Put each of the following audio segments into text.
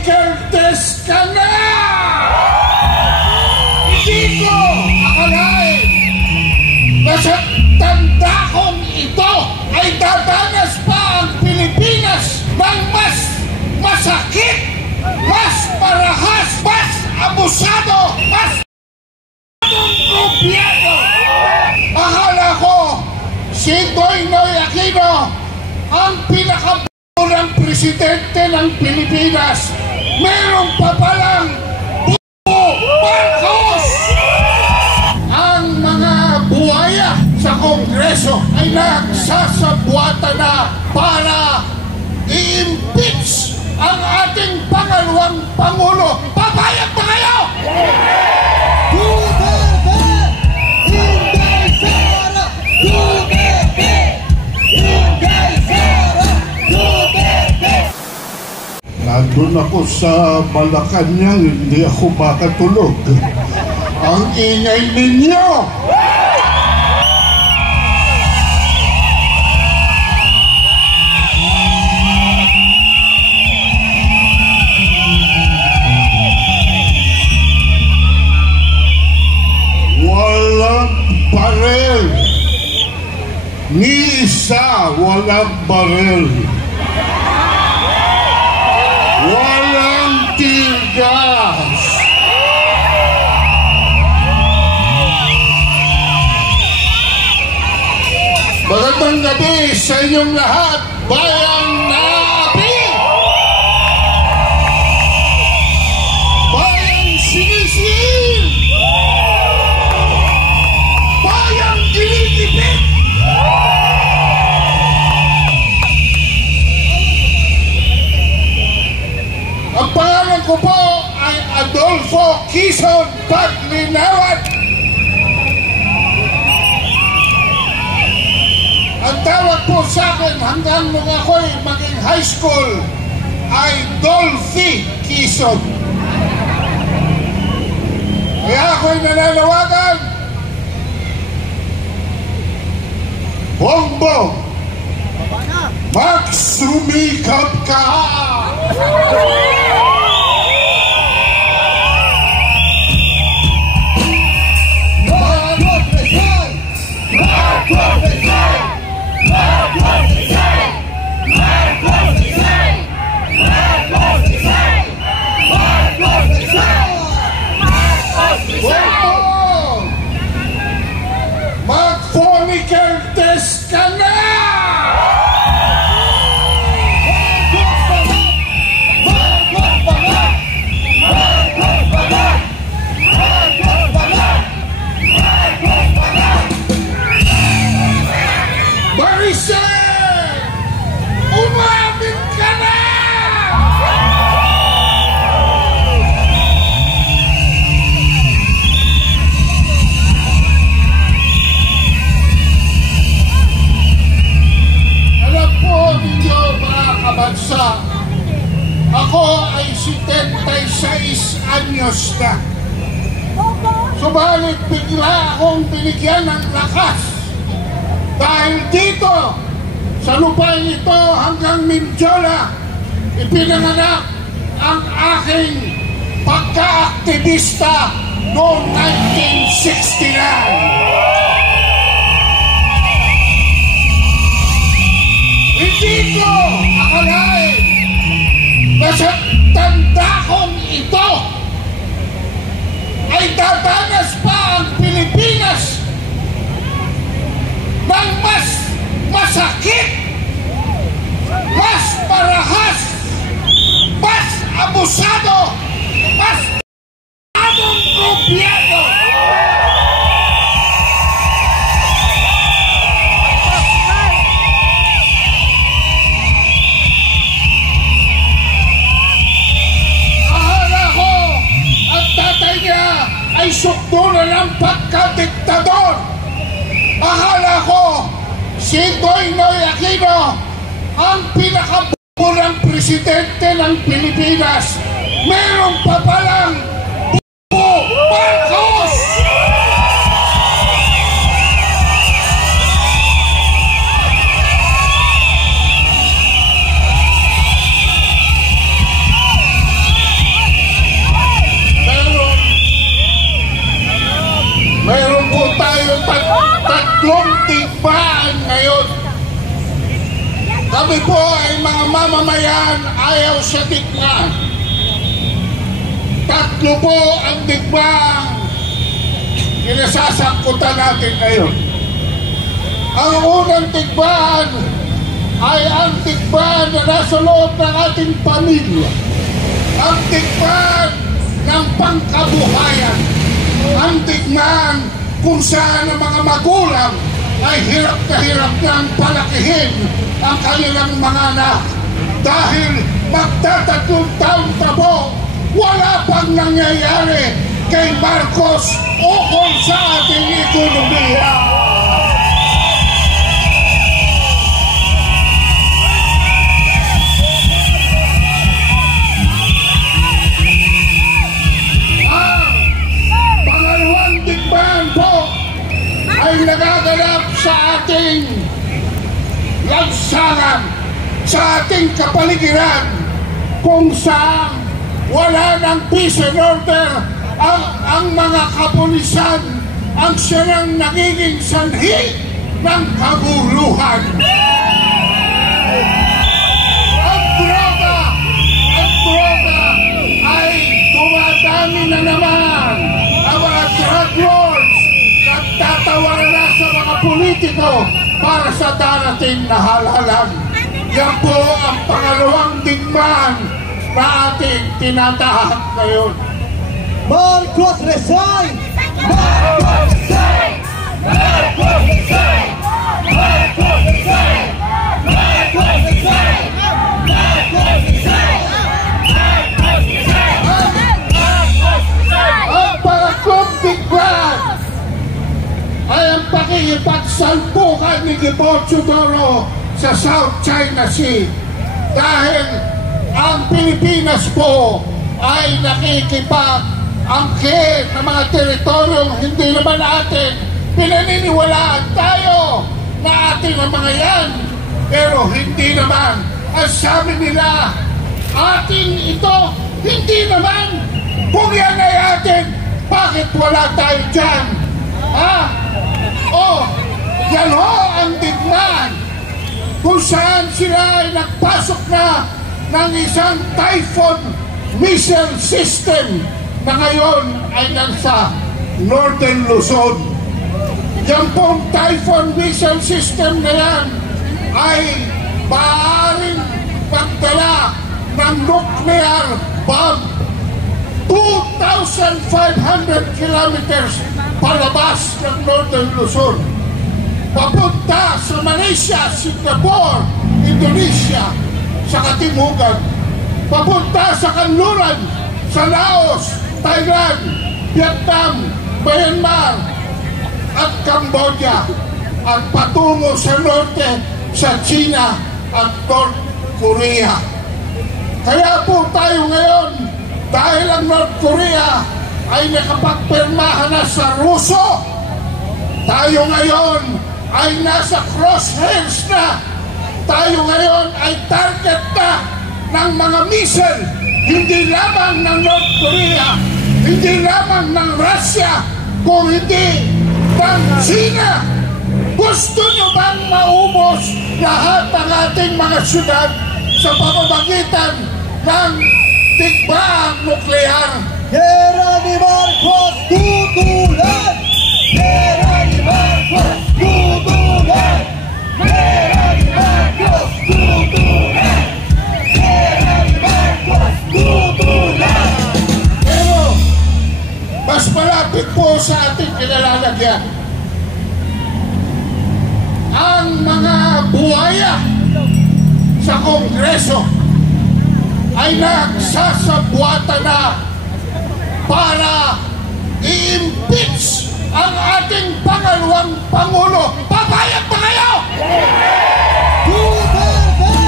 Kertes ka na! Hindi ko akalain na sa tanda kong ito ay dadanas pa ang Pilipinas ng mas masakit, mas marahas, mas abusado, mas gobyerno. Akala ko si Noynoy Aquino ang pinakaburang presidente ng Pilipinas. Meron pa palang Marcos! Ang mga buhaya sa Kongreso ay nagsasabwata na para i-impeach ang ating pangalawang Pangulo. Papayag ba kayo? Nandun ako sa Malacanang, hindi ako makatulog. Ang ingay ninyo! Walang barel. Ni isa walang barel. Walang tigas. Magandang gabi sa inyong lahat, bayang naapi! Bayang sinisil! Bayang ginigipit! Ang pangalan ko po ay Adolfo Quezon Paglinawan. Ang tawag po sa akin hanggang nung ako'y maging high school ay Dolphy Quezon. Kaya ako'y nananawagan, Bongbong, magsumikap ka! Mag-fornicates ka na! Maricel! Umamin ka na! Alam po ninyo mga kabansa, ako ay 76 anyos na. Subalit bigla akong binigyan ng lakas. Dahil dito, sa lupain ito hanggang Mindiola, ipinanganak ang aking pagka-aktivista noong 1969. Hindi ko akalain na sa tanda kong ito ay dadanas pa ang Pilipinas ng mas masakit, mas marahas, mas abusado, mas abong gobyerno. Akala ko ang tatay niya ay sukdo na ng pagkadiktador. Akala ko si Noynoy Aquino ang pinakaburang presidente ng Pilipinas. Meron pa palang Marcos! mamamayan ayaw sa digmaan. Tatlo po ang digmaan kinasasangkutan natin ngayon. Ang unang digmaan ay ang digmaan na nasa loob ng ating pamilya. Ang digmaan ng pangkabuhayan. Ang digmaan kung saan ang mga magulang ay hirap na hirap nang palakihin ang kanilang mga anak. Dahil magtatatlong taon pa po, wala pang nangyayari kay Marcos ukol sa ating ekonomiya. Ang pangalawang digmaan po ay nagaganap sa ating lansangan, sa ating kapaligiran, kung saan wala ng peace and order. Ang mga kapulisan ang siyang nagiging sanhi ng kaguluhan. Ang droga ay tumatami na naman. Ang mga drug lords nagtatawaran na sa mga politiko para sa darating na halalan. Yan po ang pangalawang digmaan na ating tinatahak ngayon. Marcos resign! Marcos resign! Marcos resign! Marcos resign! Marcos resign! Marcos resign! Marcos resign! Marcos resign! Ang pangatlong digmaan ay ang pakikipagsalpukan ni Gibo Teodoro sa South China Sea. Dahil ang Pilipinas po ay nakikipag-angkin ng mga teritoryong hindi naman natin. Pinaniniwalaan tayo na atin ang mga yan, pero hindi naman. Ang sabi nila, atin ito, hindi naman. Kung yan ay atin, bakit wala tayo dyan? Ha? Oh, yan ho ang digmaan kung saan sila ay nagpasok na ng isang Typhoon missile system na ngayon ay nasa Northern Luzon. Yan pong Typhoon missile system na yan ay maaaring magdala ng nuclear bomb 2,500 kilometers palabas ng Northern Luzon, papunta sa Malaysia, Singapore, Indonesia, sa Katimugan, papunta sa Kanluran, sa Laos, Thailand, Vietnam, Myanmar, at Cambodia, at patungo sa norte, sa China at North Korea. Kaya po tayo ngayon, dahil ang North Korea ay nakapagpirmahan na sa Ruso, tayo ngayon ay nasa crosshairs na. Tayo ngayon ay target na ng mga missile, hindi lamang ng North Korea, hindi lamang ng Russia, kung hindi ng China. Gusto nyo bang maubos lahat ng ating mga syudad sa pamamagitan ng digmaang nuklear? Guerra ni Marcos tutulan! Guerra ni Marcos tutulan! Guerra ni Marcos tutulan! Guerra ni Marcos tutulan! Pero mas malapit po sa ating kinalalagyan ang mga buhaya sa Kongreso ay nagsasabwata na para i-impeach ang ating pangalawang Pangulo. Papayag ba kayo? Duterte!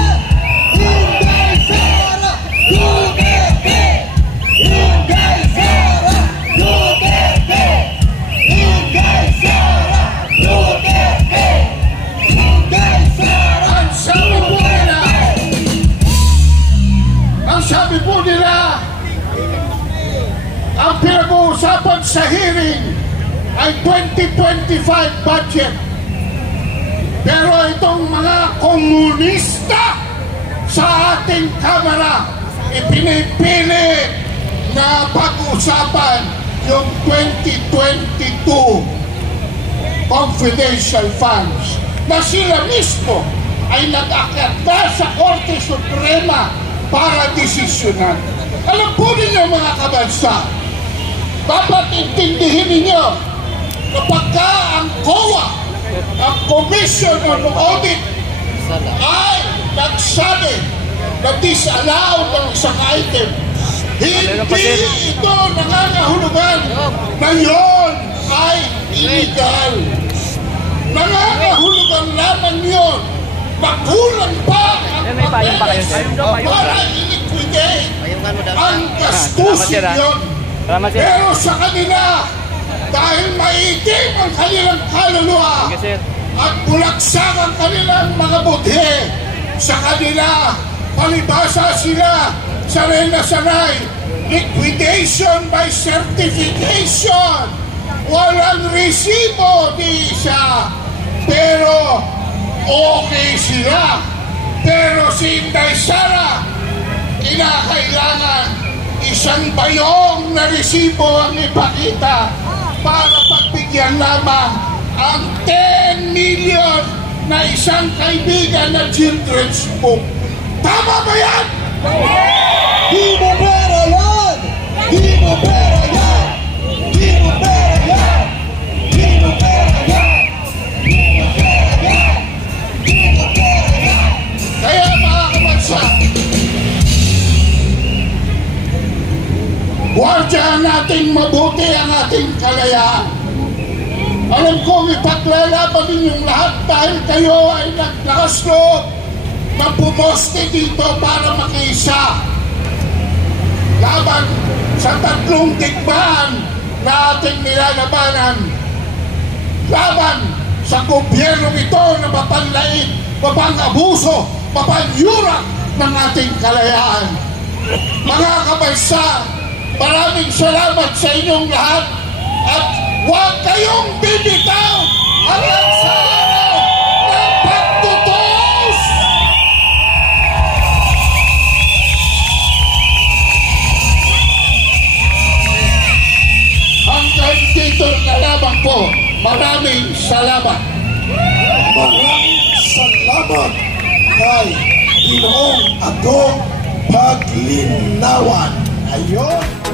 Inday Sara! Duterte! Inday Sara! Duterte! Inday Sara! Duterte! Inday Sara! Ang sabi po nila, ang pinag-uusapan sa hearing ay 2025 budget. Pero itong mga komunista sa ating Kamara, ipinipili na pag-usapan yung 2022 confidential funds na sila mismo ay nag-akyat na sa Korte Suprema para desisyonan. Alam po ninyo mga kabansa, dapat intindihin ninyo na pagka ang COA, ang Commission on Audit, ay nagsabi na disallowed ang isang item, hindi ito nangangahulugan na yun ay illegal. Nangangahulugan lamang yun makulang pa ang papeles para i-liquidate ang gastusin yun. Pero sa kanila, dahil maitim ang kanilang kaluluwa at bulaksak ang kanilang mga budhe, sa kanila, palibasa sila sanay na sanay, liquidation by certification. Walang resibo, di siya. Pero okay sila. Pero si Inday Sara, kinakailangan isang bayong na resibo ang ipakita para pagbigyan lamang ang 10 million na isang kaibigan na children's book. Tama ba yan? Di mo pera yan! Di mo pera yan! Di mo pera yan! Di mo pera yan! Di mo pera yan! Di mo pera yan! Kaya mga kabansa, buwardyahan natin mabuti ang ating kalayaan. Alam kong ipaglalaban ninyong lahat dahil kayo ay naglakas loob na pumoste dito para makiisa laban sa 3 digmaan na ating nilalabanan, laban sa gobyerno ito na mapanlait, mapang-abuso, mapanyurak ng ating kalayaan. Mga kabansa, maraming salamat sa inyong lahat at huwag kayong bibitaw hanggang sa araw ng pagtutuos! Hanggang dito na lamang po. Maraming salamat. Maraming salamat kay Ginoong Ago Paglinawan. Ayon.